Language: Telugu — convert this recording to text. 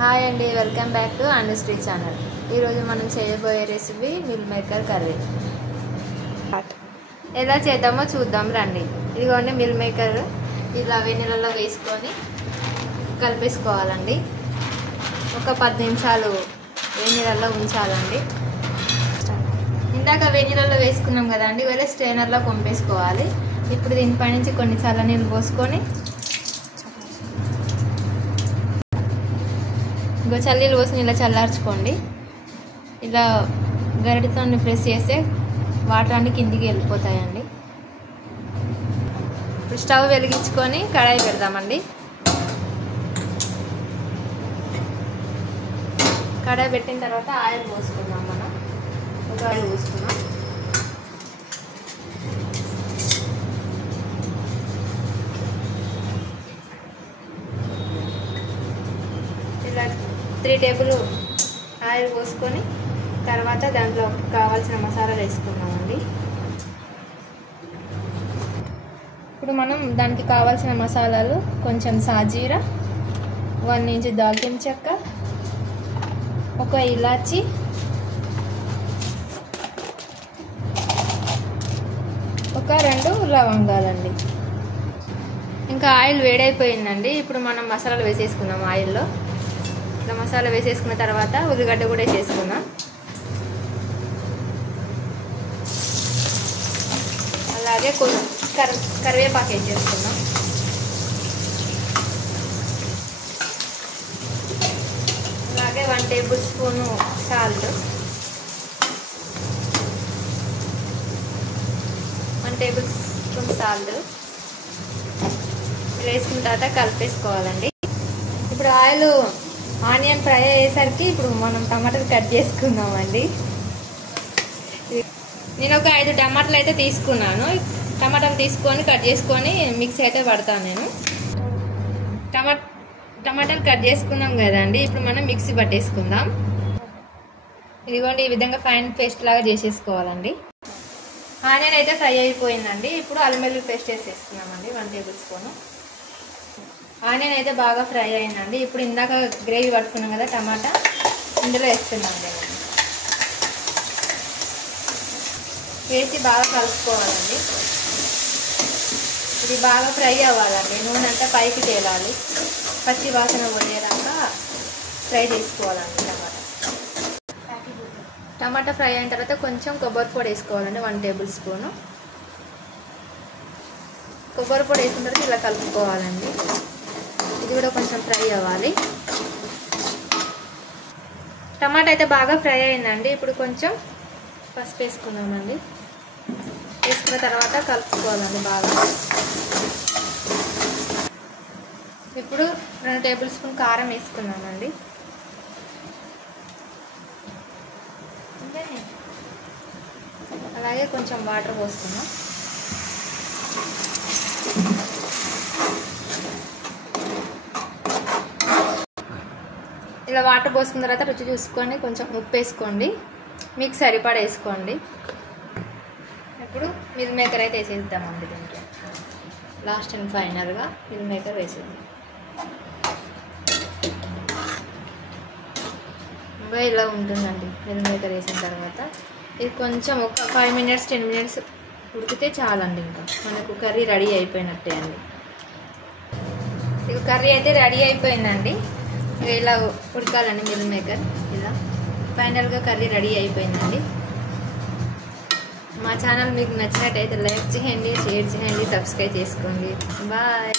హాయ్ అండి, welcome back to Anusri channel. ఈరోజు మనం చేయబోయే రెసిపీ మిల్ మేకర్ కర్రీ. ఎలా చేద్దామో చూద్దాం రండి. ఇదిగోండి మిల్ మేకర్ ఇలా వెన్నెలలో వేసుకొని కలిపేసుకోవాలండి. ఒక 10 నిమిషాలు వెన్నెలలో ఉంచాలండి. ఇందాక వెన్నెలలో వేసుకున్నాం కదండి, వేరే స్ట్రైనర్లో పంపేసుకోవాలి. ఇప్పుడు దీనిపై నుంచి కొన్ని చల్లనీళ్ళు పోసుకొని చల్లీలు పోసి ఇలా చల్లార్చుకోండి. ఇలా గరిటతో ప్రెస్ చేస్తే వాటర్ అన్ని కిందికి వెళ్ళిపోతాయండి. ఇప్పుడు స్టవ్ వెలిగించుకొని కడాయి పెడదామండి. కడాయి పెట్టిన తర్వాత ఆయిల్ పోసుకుందాం. మనం ఒక ఆయిల్ పోసుకున్నాం. ఇలా 3 టేబుల్ ఆయిల్ పోసుకొని తర్వాత దాంట్లో కావాల్సిన మసాలాలు వేసుకున్నామండి. ఇప్పుడు మనం దానికి కావాల్సిన మసాలాలు కొంచెం సాజీరా, 1 ఇంచు దాల్చిన చెక్క, ఒక ఇలాచి, ఒక 2 లవంగాలండి. ఇంకా ఆయిల్ వేడైపోయిందండి. ఇప్పుడు మనం మసాలాలు వేసేసుకున్నాం. ఆయిల్లో మసాలా వేసేసుకున్న తర్వాత ఉల్లిగడ్డ కూడా వేసేసుకున్నాం. అలాగే కరివేపాకు వేసేసుకున్నాం. అలాగే 1 table spoon salt, 1 table spoon salt వేసుకున్న తర్వాత కలిపేసుకోవాలండి. ఇప్పుడు ఆనియన్ ఫ్రై అయ్యేసరికి ఇప్పుడు మనం టమాటాలు కట్ చేసుకుందామండి. నేను ఒక 5 టమాటాలు అయితే తీసుకున్నాను. టమాటాలు తీసుకొని కట్ చేసుకొని మిక్సీ అయితే పడతాను నేను. టమాటాలు కట్ చేసుకున్నాం కదండి, ఇప్పుడు మనం మిక్సీ పట్టేసుకుందాం. ఇదిగోండి, ఈ విధంగా ఫైన్ పేస్ట్ లాగా చేసేసుకోవాలండి. ఆనియన్ అయితే ఫ్రై అయిపోయిందండి. ఇప్పుడు అల్లం వెల్లుల్లి పేస్ట్ వేసేసుకున్నామండి, 1 టేబుల్ స్పూను. ఆనియన్ అయితే బాగా ఫ్రై అయిందండి. ఇప్పుడు ఇందాక గ్రేవీ పట్టుకున్నాం కదా టమాటా, ఇందులో వేస్తున్నాం. వేసి బాగా కలుపుకోవాలండి. ఇది బాగా ఫ్రై అవ్వాలండి. నూనె అంతా పైకి తేలాలి. పచ్చి వాసన పోయేదాకా ఫ్రై చేసుకోవాలండి. టమాటా ఫ్రై అయిన తర్వాత కొంచెం కొబ్బరి పొడి వేసుకోవాలండి, 1 టేబుల్ స్పూను. కొబ్బరి పొడి వేసిన తర్వాత ఇలా కలుపుకోవాలండి. ఇది కూడా కొంచెం ఫ్రై అవ్వాలి. టమాటా అయితే బాగా ఫ్రై అయిందండి. ఇప్పుడు కొంచెం పసుపు వేసుకున్నామండి. వేసుకున్న తర్వాత కలుపుకోవాలండి బాగా. ఇప్పుడు 2 టేబుల్ స్పూన్ కారం వేసుకున్నామండి. అలాగే కొంచెం వాటర్ పోసుకున్నాం. ఇలా వాటర్ పోసుకున్న తర్వాత రుచి చూసుకొని కొంచెం ఉప్పు వేసుకోండి, మీకు సరిపడా వేసుకోండి. ఇప్పుడు మిల్ మేకర్ అయితే వేసేద్దామండి. దీంట్లో లాస్ట్ అండ్ ఫైనల్గా మిల్ మేకర్ వేసేద్దాం. ఇంకా ఇలా ఉంటుందండి మిల్ మేకర్ వేసిన తర్వాత. ఇది కొంచెం ఒక 5 మినిట్స్ 10 మినిట్స్ ఉడికితే చాలండి. ఇంకా మనకు కర్రీ రెడీ అయిపోయినట్టే అండి. ఇక కర్రీ అయితే రెడీ అయిపోయిందండి. ఇలా ఉడకాలండి మిల్ మేకర్. ఇలా ఫైనల్గా కర్రీ రెడీ అయిపోయిందండి. మా ఛానల్ మీకు నచ్చినట్టయితే లైక్ చేయండి, షేర్ చేయండి, సబ్స్క్రైబ్ చేసుకోండి. బాయ్.